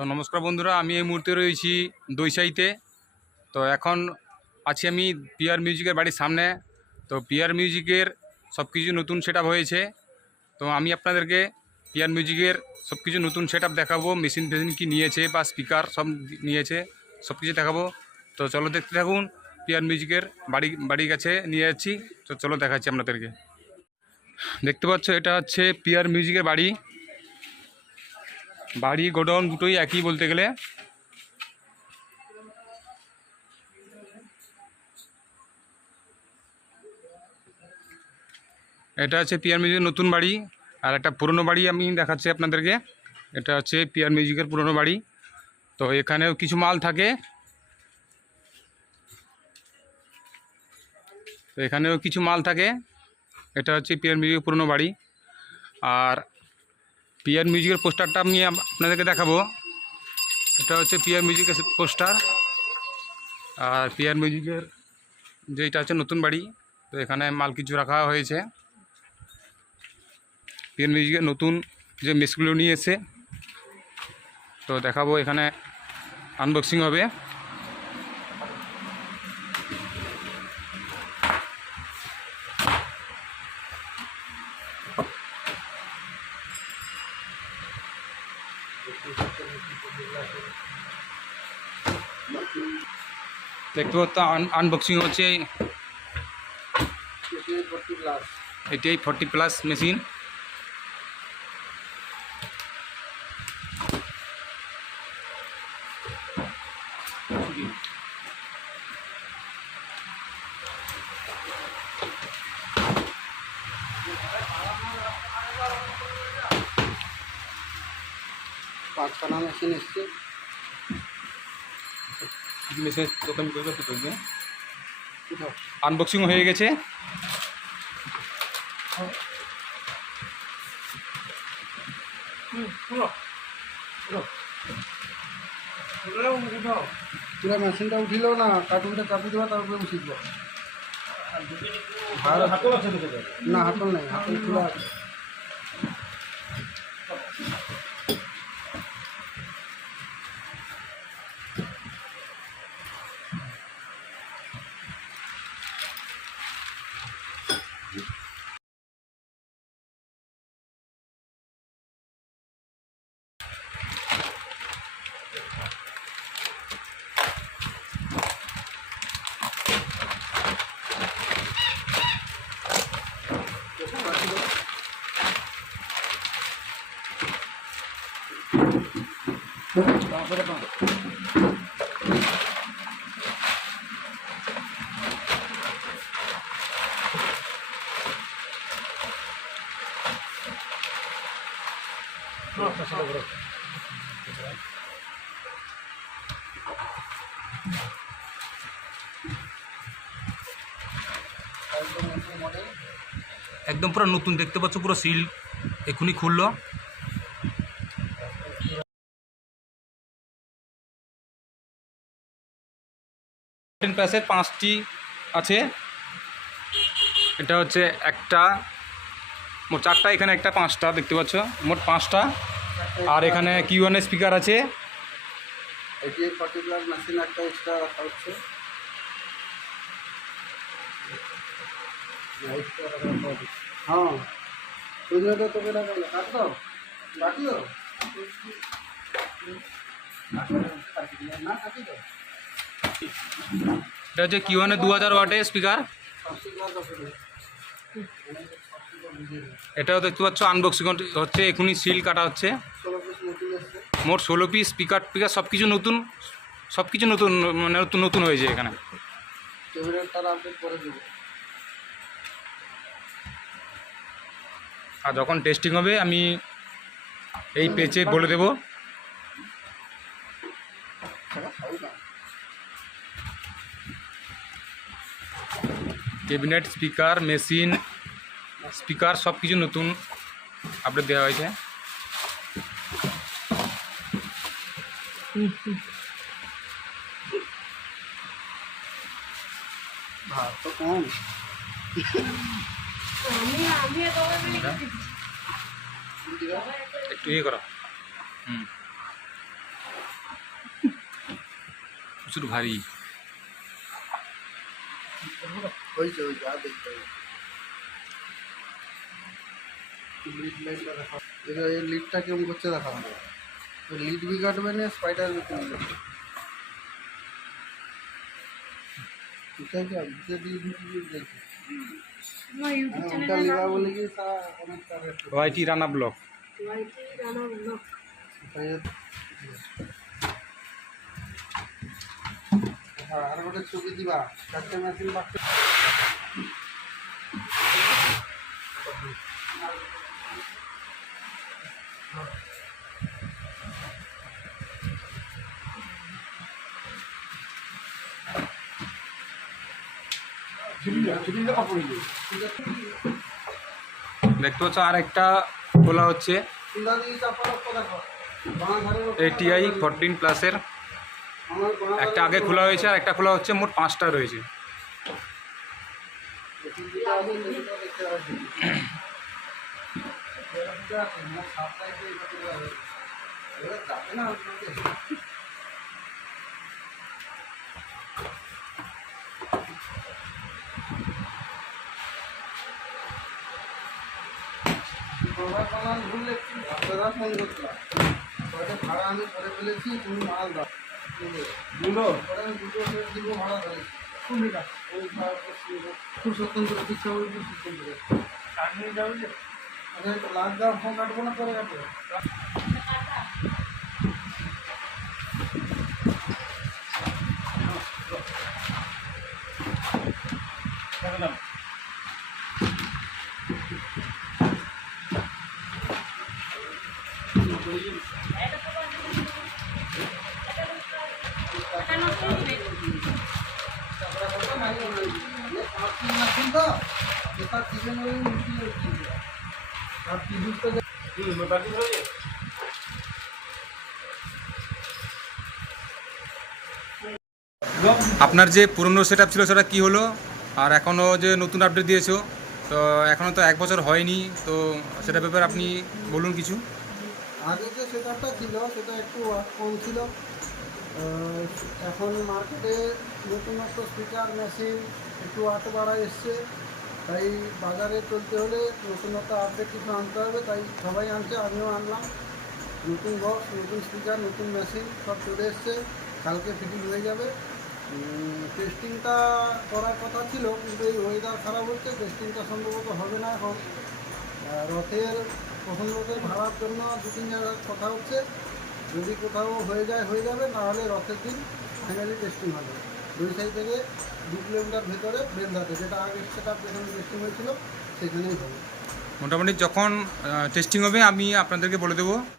তো নমস্কার বন্ধুরা, আমি এই মুহূর্তে রয়েছি দইসাইতে। তো এখন আছি আমি পিআর মিউজিকের বাড়ির সামনে। তো পিআর মিউজিকের সব কিছু নতুন সেটআপ হয়েছে। তো আমি আপনাদেরকে পিআর মিউজিকের সব কিছু নতুন সেটআপ দেখাবো। মেশিন ফেশিন কি নিয়েছে বা স্পিকার সব নিয়েছে, সব কিছু দেখাবো। তো চলো দেখতে থাকুন। পিআর মিউজিকের বাড়ির কাছে নিয়ে যাচ্ছি। তো চলো দেখাচ্ছি আপনাদেরকে। দেখতে পাচ্ছ, এটা হচ্ছে পিআর মিউজিকের বাড়ি গোডাউন দুটোই একই বলতে গেলে। এটা হচ্ছে পিআর মিউজিকের নতুন বাড়ি, আর একটা পুরনো বাড়ি আমি দেখাচ্ছি আপনাদেরকে। এটা হচ্ছে পিআর মিউজিকের পুরনো বাড়ি। তো এখানেও কিছু মাল থাকে, এটা হচ্ছে পিআর মিউজিকের পুরনো বাড়ি। আর পিআর মিউজিকের পোস্টারটা আমি আপনাদেরকে দেখাবো। এটা হচ্ছে পিআর মিউজিকের পোস্টার। আর পিআর মিউজিকের যেটা হচ্ছে নতুন বাড়ি। তো এখানে মাল কিছু রাখা হয়েছে। পিআর মিউজিকের নতুন যে মেশগুলো নিয়ে এসে তো দেখাবো, এখানে আনবক্সিং হবে। দেখতে পাচ্ছ আনবক্সিং হচ্ছে। এটাই 40+ মেশিন। পাঁচখানা মেশিন এসছে। আনবক্সিং হয়ে গেছে। তোরা মেশিনটা উঠিল না, কার্টুনটা চাপি দেওয়া, তারপরে উঠিব না। হাতল নেই, হাতল খোলা আছে। একদম পুরো নতুন, দেখতে পাচ্ছ পুরো সিল এখনই খুললো। প্যাসের 5টি আছে। এটা হচ্ছে একটা, মোট 4টা, এখানে একটা 5টা দেখতে পাচ্ছ, মোট 5টা। আর এখানে Q1 স্পিকার আছে। এটি 40+ মেশিন একটা এক্সট্রা রাখা হচ্ছে। হ্যাঁ, ওই জন্য তো তোকে রাখা কাটো রাখিও না, কাটি তো। এটা হচ্ছে Q1 2000 ওয়াটের স্পিকার। এটাও দেখতে পাচ্ছ আনবক্সিং হচ্ছে, এখনই সিল কাটা হচ্ছে। মোট 16 পিস স্পিকার সব কিছু নতুন, মানে নতুন হয়েছে এখানে। আর যখন টেস্টিং হবে আমি এই পেজে বলে দেব। ক্যাবিনেট, স্পিকার, মেশিন, স্পিকার সব কিছু নতুন আপডেট দেওয়া হয়েছে। একটু ইয়ে করো। প্রচুর ভারী। হয়েছে হয়েছে, আর দেখতে হবে। লিড লাইনটা দেখা, এই লিডটা কেমন করছে দেখা হবে। লিড বি কাটবে না, স্পাইডার বি কাটবে। ঠিক আছে, ভিতরে দিয়ে দিয়ে দেখছি। আমার ইউটিউব ওটা চ্যানেলের লেখা নাম বলে কি অনেক টাকা ওয়াইটি রানা ব্লক। ওয়াইটি রানা ব্লগ। হ্যাঁ, আর গোটে ছবি দিবা, 4টে মেশিন বাকি। দেখতে পাচ্ছ আর একটা খোলা হচ্ছে, ATI 14 প্লাসের। একটা আগে খোলা হয়েছে আর একটা খোলা হচ্ছে, মোট 5টা রয়েছে। ভাড়া আমি করে ফেলেছি, তুমি মাল দাও। দুটো দিব ভাড়া ধরেছি। ওই খুব স্বতন্ত্র শিক্ষা আচ্ছা, লাখ দাও, ফোন কাটবো না, পরে কাটবো। আপনার যে পুরনো সেট ছিল সেটা কী হলো, আর এখনও যে নতুন আপডেট দিয়েছো, তো এখনও তো 1 বছর হয়নি, তো সেটার ব্যাপারে আপনি বলুন কিছু। আগে যে সেটআপটা ছিল সেটা একটু কম ছিল। এখন মার্কেটে নতুনত্ব স্পিকার মেশিন একটু বাড়া এসছে, তাই বাজারে চলতে হলে নতুনত্ব আপডেট কিছু আনতে হবে, তাই সবাই আনছে, আমিও আনলাম। নতুন বক্স, নতুন স্পিকার, নতুন মেশিন সব চলে এসছে, কালকে ফিটিং হয়ে যাবে। টেস্টিংটা করার কথা ছিল, কিন্তু এই ওয়েদার খারাপ হচ্ছে, টেস্টিংটা সম্ভবত হবে না এখন। রথের প্রথম রথের ভাড়ার জন্য 2-3 জায়গায় কথা হচ্ছে, যদি কোথাও হয়ে যায় হয়ে যাবে, নাহলে রথের দিন ফাইনালি টেস্টিং হবে। 2 সাইড থেকে 2 কিলোমিটার ভেতরে বেলদাতে, যেটা আগের সেটা যেখানে টেস্টিং হয়েছিল সেখানেই হবে। মোটামুটি যখন টেস্টিং হবে আমি আপনাদেরকে বলে দেবো।